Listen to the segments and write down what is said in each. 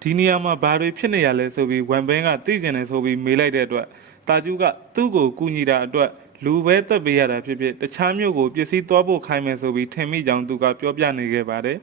ဒီနေရာမှာဘာတွေဖြစ်နေရလဲဆိုပြီးဝန်ဘင်းကသိကျင်တယ်ဆိုပြီးမေးလိုက်တဲ့အတွက်တာကျူးကသူ့ကိုကူညီတာအတွက်လူပဲတက်ပေးရတာဖြစ်ဖြစ်တခြားမျိုးကိုပစ္စည်းသွားဖို့ခိုင်းမယ်ဆိုပြီးထင်မိကြောင်းသူကပြောပြနေခဲ့ပါတယ်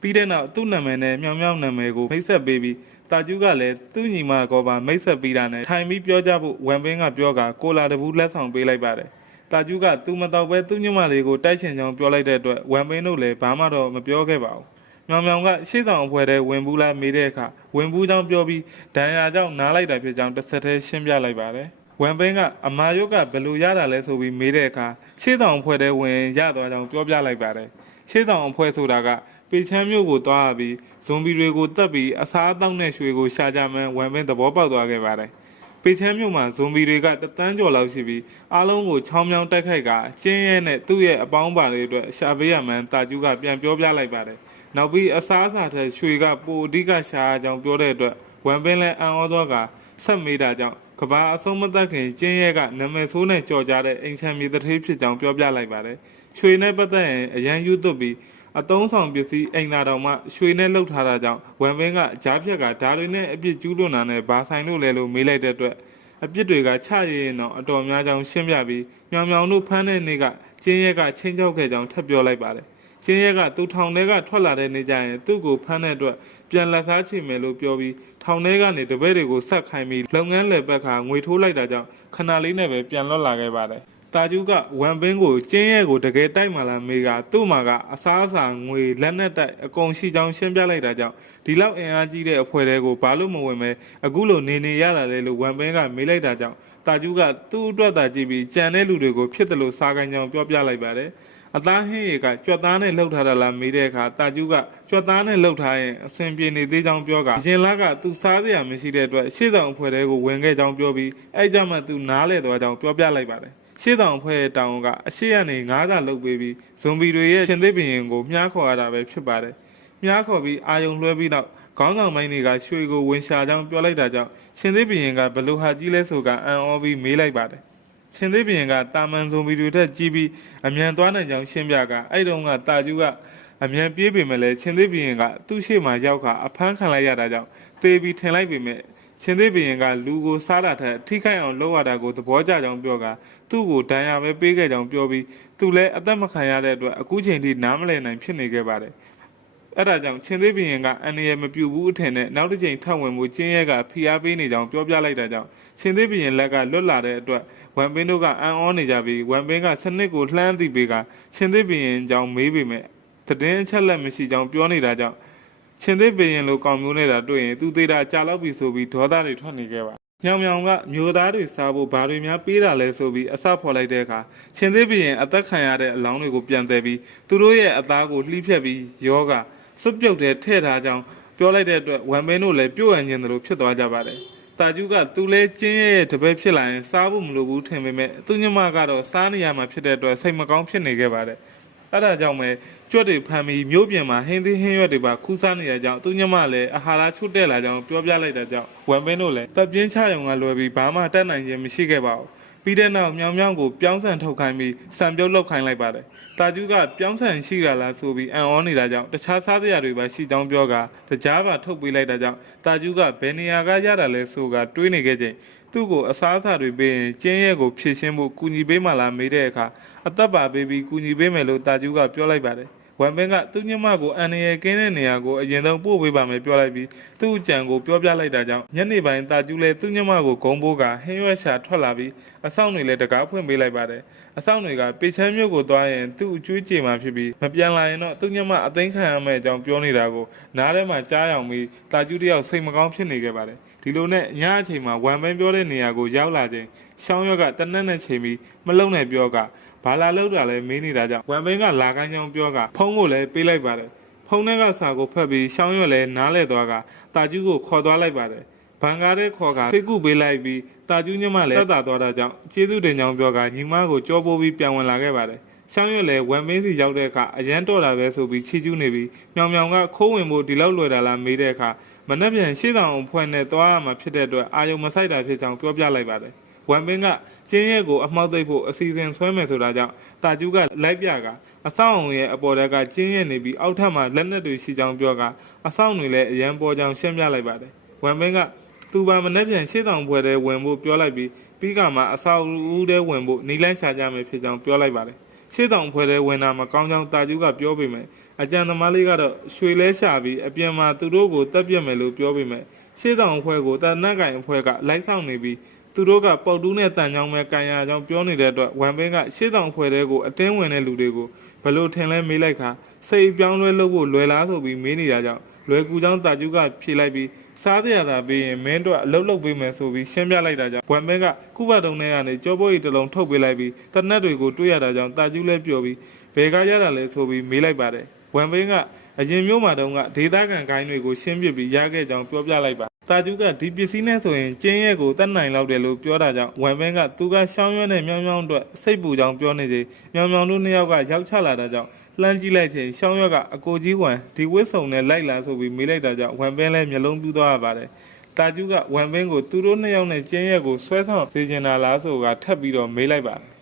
ပြီးတဲ့နောက်သူ့နာမည်နဲ့မြောင်မြောင်နာမည်ကိုမိတ်ဆက်ပေးပြီးတာကျူးကလည်းသူ့ညီမကောပါမိတ်ဆက်ပေးတာနဲ့ထိုင်ပြီးပြောကြဖို့ဝန်ဘင်းကပြောကကိုလာတဘူးလက်ဆောင်ပေးလိုက်ပါတယ်တာကျူးကသူ့မတော့ပဲသူ့ညီမလေးကိုတိုက်ချင်ကြောင်းပြောလိုက်တဲ့အတွက်ဝန်ဘင်းတို့လည်းဘာမှတော့မပြောခဲ့ပါဘူးမြောင်မြောင်ကရှေ့ဆောင်အဖွဲတဲ့ဝင်ဘူးလားမေးတဲ့အခါဝင်ဘူးကြောင်းပြောပြီးဒဏ်ရာကြောင့်နားလိုက်တာဖြစ်ကြောင်းတစ်ဆက်တည်းရှင်းပြလိုက်ပါတယ်ဝန်ဘင်းကအမာယုတ်ကဘယ်လိုရတာလဲဆိုပြီးမေးတဲ့အခါရှေ့ဆောင်အဖွဲတဲ့ဝင်ရသွားကြောင်းပြောပြလိုက်ပါတယ်ရှေ့ဆောင်အဖွဲဆိုတာကပေချမ်းမျိုးကိုတွားပြီးဇွန်ဘီတွေကိုတက်ပြီးအစားအသောက်နဲ့ရွှေကိုရှာကြမှန်းဝန်ဘင်းသဘောပေါက်သွားခဲ့ပါတယ်ပေချမ်းမျိုးမှာဇွန်ဘီတွေကတသန်းကျော်လောက်ရှိပြီးအားလုံးကိုချောင်းမြောင်းတိုက်ခိုက်ကကျင်းရဲနဲ့သူ့ရဲ့အပေါင်းပါတွေအတွက်ရှာပေးရမှန်းတာကျူးကပြန်ပြောပြလိုက်ပါတယ်နောက်ပြီးအစားအစာထက်ရွှေကပိုအဓိကရှားကြောင်းပြောတဲ့အတွက်ဝန်ဘင်းလည်းအံ့ဩသောကဆက်မေးတာကြောင့်ကဘာအဆုံးမသက်ခင်ကျင်းရဲကနာမည်ဆိုးနဲ့ကြော်ကြတဲ့အိမ်ချမ်းမြေတထေးဖြစ်ကြောင်းပြောပြလိုက်ပါတယ်ရွှေနဲ့ပတ်သက်ရင်အရန်ယူသွတ်ပြီးအတုံးဆောင်ပစ္စည်းအိမ်သာတော်မှရွှေနဲ့လှုပ်ထားတာကြောင့်ဝန်ဘင်းကကြားဖြတ်ကဓာတွေနဲ့အပြစ်ကျူးလွန်တာနဲ့ဘာဆိုင်လို့လဲလို့မေးလိုက်တဲ့အတွက်အပြစ်တွေကချရရင်တော့အတော်များကြောင်းရှင်းပြပြီးမြောင်မြောင်တို့ဖမ်းတဲ့နေ့ကကျင်းရဲကချင်းချောက်ခဲ့ကြောင်းထပ်ပြောလိုက်ပါတယ်ကျင်းရဲကသူထောင်ထဲကထွက်လာတဲ့နေ့ကျရင်သူ့ကိုဖမ်းတဲ့အတွက်ပြန်လက်စားချေမယ်လို့ပြောပြီးထောင်ထဲကနေတပည့်တွေကိုဆက်ခိုင်းပြီးလုပ်ငန်းလည်ပတ်ခါငွေထိုးလိုက်တာကြောင့်ခဏလေးနဲ့ပဲပြန်လွတ်လာခဲ့ပါတယ်တာကျူးကဝန်ဘင်းကိုကျင်းရဲကိုတကယ်တိုက်မှလာမေးကသူ့မှာကအစားအစာငွေလက်နဲ့တိုက်အကုန်ရှိကြောင်းရှင်းပြလိုက်တာကြောင့်ဒီလောက်အင်အားကြီးတဲ့အဖွဲ့တွေကိုဘာလို့မဝင်မဲအခုလိုနေရတာလဲလို့ဝန်ဘင်းကမေးလိုက်တာကြောင့်တာကျူးကသူ့အတွက်သာကြည့်ပြီးကြံတဲ့လူတွေကိုဖြစ်တယ်လို့စားကိုင်းကြောင်းပြောပြလိုက်ပါတယ်အသားဟင်းရီကကြွက်သားနဲ့လှုပ်ထားတာလားမေးတဲ့အခါတာကျူးကကြွက်သားနဲ့လှုပ်ထားရင်အဆင်ပြေနေသေးကြောင်းပြောကအရင်လကသူစားစရာမရှိတဲ့အတွက်ရှေ့ဆောင်အဖွဲ့တွေကိုဝင်ခဲ့ကြောင်းပြောပြီးအဲ့ကြမှာသူနားလဲသွားကြောင်းပြောပြလိုက်ပါတယ်ရှေ့ဆောင်အဖွဲ့ရဲ့တောင်ကအရှိကနေငားကလှုပ်ပေးပြီးဇွန်ဘီတွေရဲ့ရှင်သေးပင်ကိုမြားခေါ်ရတာပဲဖြစ်ပါတယ်မြားခေါ်ပြီးအာယုံလွှဲပြီးတော့ခေါင်းဆောင်ပိုင်းတွေကရွှေကိုဝင်ရှာကြောင်းပြောလိုက်တာကြောင့်ရှင်သေးပင်ကဘလို့ဟာကြီးလဲဆိုကအံ့ဩပြီးမေးလိုက်ပါတယ်ရှင်သေးပြင်ကတာမန်ဇုံဘီတွေထက်ကြီးပြီးအမြန်သွားနိုင်ကြောင်းရှင်းပြကအဲ့တုန်းကတာကျူးကအမြန်ပြေးပေမဲ့လည်းရှင်သေးပြင်ကသူ့ရှေ့မှာရောက်ခါအဖမ်းခံလိုက်ရတာကြောင့်သေပြီးထင်လိုက်ပေမဲ့ရှင်သေးပြင်ကလူကိုစားတာထက်ထိခိုက်အောင်လုပ်ရတာကိုသဘောကျကြောင်းပြောကသူ့ကိုဒဏ်ရာပဲပေးခဲ့ကြောင်းပြောပြီးသူလည်းအသက်မခံရတဲ့အတွက်အခုချိန်ထိနားမလည်နိုင်ဖြစ်နေခဲ့ပါတယ်အဲ့ဒါကြောင့်ချင်းသေးဘရင်ကအန်ရယ်မပြူဘူးအထင်နဲ့နောက်တစ်ချိန်ထပ်ဝင်မှုကျင်းရဲကဖိအားပေးနေကြောင်းပြောပြလိုက်တာကြောင့်ချင်းသေးဘရင်လက်ကလွတ်လာတဲ့အတွက်ဝန်ဘင်းတို့ကအံ့ဩနေကြပြီးဝန်ဘင်းကစနစ်ကိုလှမ်းသိပေးကချင်းသေးဘရင်ကြောင့်မေးပေမဲ့သတင်းအချက်လက်မရှိကြောင်းပြောနေတာကြောင့်ချင်းသေးဘရင်လိုကောင်မျိုးနေတာတွေ့ရင်သူသေးတာကြာလောက်ပြီဆိုပြီးဒေါသတွေထွက်နေခဲ့ပါမြောင်မြောင်ကမျိုးသားတွေစားဖို့ဘာတွေများပေးတာလဲဆိုပြီးအစဖော်လိုက်တဲ့အခါချင်းသေးဘရင်အသက်ခံရတဲ့အလောင်းတွေကိုပြန်သည်ပြီးသူတို့ရဲ့အသားကိုလှီးဖြတ်ပြီးယောဂစွပ်ပြုတ်တဲ့ထဲ့ထားကြောင်းပြောလိုက်တဲ့အတွက်ဝန်ဘင်းတို့လည်းပြုတ်ရညင်တယ်လို့ဖြစ်သွားကြပါတယ်တာကျူးကသူလဲကျင်းရဲ့တပည့်ဖြစ်လာရင်စားဖို့မလိုဘူးထင်ပေမဲ့သူညမကတော့စားနေရမှာဖြစ်တဲ့အတွက်စိတ်မကောင်းဖြစ်နေခဲ့ပါတယ်အဲ့ဒါကြောင့်ပဲကြွက်တွေဖမ်းပြီးမြို့ပြင်မှာဟင်းသီးဟင်းရွက်တွေပါခူးစားနေရကြောင်းသူညမလည်းအာဟာရချွတ်တက်လာကြောင်းပြောပြလိုက်တာကြောင့်ဝန်ဘင်းတို့လည်းတပ်ပြင်းချရုံကလွယ်ပြီးဘာမှတတ်နိုင်ခြင်းမရှိခဲ့ပါဘူးပြီးတဲ့နောက်မြောင်မြောင်ကိုပြောင်းဆန်ထုတ်ခိုင်းပြီးစံပြုတ်လောက်ခိုင်းလိုက်ပါတယ်တာကျူးကပြောင်းဆန်ရှိတာလားဆိုပြီးအံ့ဩနေတာကြောင့်တခြားစားစရာတွေပါရှိကြောင်းပြောကတကြားပါထုတ်ပေးလိုက်တာကြောင့်တာကျူးကဘယ်နေရာကရတာလဲဆိုကတွေးနေခဲ့ချိန်သူ့ကိုအစားအစာတွေပေးရင်ကျင်းရဲကိုဖြည့်ရှင်းဖို့ကူညီပေးမှလားမေးတဲ့အခါအသက်ပါပေးပြီးကူညီပေးမယ်လို့တာကျူးကပြောလိုက်ပါတယ်ဝန်ဘင်းကသူ့ညမကိုအန်ရယ်ကင်းတဲ့နေရာကိုအရင်ဆုံးပို့ပေးပါမယ်ပြောလိုက်ပြီးသူ့အကြံကိုပြောပြလိုက်တာကြောင့်ညနေပိုင်းတာကျူးလည်းသူ့ညမကိုဂုံးပိုးကဟင်းရွက်ရှာထွက်လာပြီးအဆောင်တွေလည်းတကားဖွင့်ပေးလိုက်ပါတယ်အဆောင်တွေကပေချမ်းမြို့ကိုသွားရင်သူ့အကျွေးကြေမှာဖြစ်ပြီးမပြန်လာရင်တော့သူ့ညမအသိမ်းခံရမယ့်အကြောင်းပြောနေတာကိုနားထဲမှာကြားရောက်ပြီးတာကျူးတယောက်စိတ်မကောင်းဖြစ်နေခဲ့ပါတယ်ဒီလိုနဲ့ညအချိန်မှာဝန်ဘင်းပြောတဲ့နေရာကိုရောက်လာချိန်ရှောင်းရွက်ကတနက်နဲ့ချိန်ပြီးမလုံနဲ့ပြောကဘာလာလောက်တာလဲမေးနေတာကြောင့်ဝန်ဘင်းကလာကိုင်းကြောင်ပြောကဖုံးကိုလည်းပေးလိုက်ပါတယ်ဖုံးထဲကစာကိုဖတ်ပြီးရှောင်းရွက်လည်းနားလဲသွားကတာကျူးကိုခေါ်သွားလိုက်ပါတယ်ဘန်ကားတဲ့ခေါ်ကစိတ်ကူပေးလိုက်ပြီးတာကျူးညမလည်းတက်တာသွားတာကြောင့်ကျေးဇူးတင်ကြောင်းပြောကညီမကိုကြောပိုးပြီးပြန်ဝင်လာခဲ့ပါတယ်ရှောင်းရွက်လည်းဝန်ဘင်းစီရောက်တဲ့အခါအရန်တော့တာပဲဆိုပြီးချီကျူးနေပြီးမြောင်မြောင်ကခိုးဝင်ဖို့ဒီလောက်လွယ်တာလားမေးတဲ့အခါမနှက်ပြန်ရှေ့ဆောင်အဖွဲ့နဲ့သွားရမှာဖြစ်တဲ့အတွက်အာယုံမဆိုင်တာဖြစ်ကြောင်းပြောပြလိုက်ပါတယ်ဝန်ဘင်းကကျင်းရဲကိုအမှောက်သိပ်ဖို့အစီအစဉ်ဆွဲမယ်ဆိုတာကြောင့်တာကျူးကလိုက်ပြကအ အဆောင်အုံရဲ့အပေါ်တက်ကကျင်းရနေပြီးအောက်ထပ်မှာလက်နက်တွေရှိကြောင်းပြောကာအဆောင်တွေလည်းအရန်ပေါ်ကြောင်းရှင်းပြလိုက်ပါတယ်ဝမ်ဘင်းကသူပါမနှက်ပြန်ရှေ့ဆောင်ဖွဲ့တဲ့ဝင်ဖို့ပြောလိုက်ပြီးကမှအဆောင်ဦးတဲ့ဝင်ဖို့နီးလိုက်ရှာကြမယ်ဖြစ်ကြောင်းပြောလိုက်ပါတယ်ရှေ့ဆောင်ဖွဲ့တဲ့ဝင်တာမကောင်းကြောင်းတာကျူးကပြောပေမဲ့အကြံသမားလေးကတော့ရွှေလဲရှာပြီးအပြင်မှာသူတို့ကိုတက်ပြက်မယ်လို့ပြောပေမဲ့ရှေ့ဆောင်ဖွဲ့ကိုတာနက်ကင်အဖွဲ့ကလိုက်ဆောင်နေပြီးသူတို့ကပေါက်တူးနဲ့တန်ချောင်းပဲကန်ရကြောင်းပြောနေတဲ့အတွက်ဝမ်ဘင်းကရှေ့ဆောင်ဖွဲ့တဲ့ကိုအတင်းဝင်တဲ့လူတွေကိုဘလို့ထင်လဲမေးလိုက်ခါစိတ်ပြောင်းလဲလို့ဖို့လွယ်လားဆိုပြီးမေးနေတာကြောင့်လွယ်ကူကြောင်းတာကျူးကဖြေလိုက်ပြီးစားစရာသာပေးရင်မင်းတို့အလုတ်လုတ်ပေးမယ်ဆိုပြီးရှင်းပြလိုက်တာကြောင့်ဝမ်ဘင်းကကုဘတုံထဲကနေကြောပိုးရီတစ်လုံးထုတ်ပေးလိုက်ပြီးတနက်တွေကိုတွေ့ရတာကြောင့်တာကျူးလဲပြောပြီးဘယ်ကရတာလဲဆိုပြီးမေးလိုက်ပါတယ်ဝမ်ဘင်းကအရင်မျိုးမှာတုန်းကဒေသခံဂိုင်းတွေကိုရှင်းပြပြီးရခဲ့ကြောင်းပြောပြလိုက်ပါတာကျူးကဒီပစ္စည်းနဲ့ဆိုရင်ကျင်းရဲကိုတတ်နိုင်လောက်တယ်လို့ပြောတာကြောင့်ဝမ်ဘင်းကသူကရှောင်းရွက်နဲ့မြောင်းမြောင်းအတွက်စိတ်ပူကြောင်းပြောနေချိန်မြောင်းမြောင်းတို့နှစ်ယောက်ကရောက်ချလာတာကြောင့်လှမ်းကြည့်လိုက်ချိန်ရှောင်းရွက်ကအကိုကြီးဝမ်ဒီဝစ်စုံနဲ့လိုက်လာဆိုပြီးမေးလိုက်တာကြောင့်ဝမ်ဘင်းလည်းမျက်လုံးပြူးသွားရပါတယ်တာကျူးကဝမ်ဘင်းကိုသူတို့နှစ်ယောက်နဲ့ကျင်းရဲကိုဆွဲဆောင်စေချင်တာလားဆိုတာထပ်ပြီးတော့မေးလိုက်ပါတယ်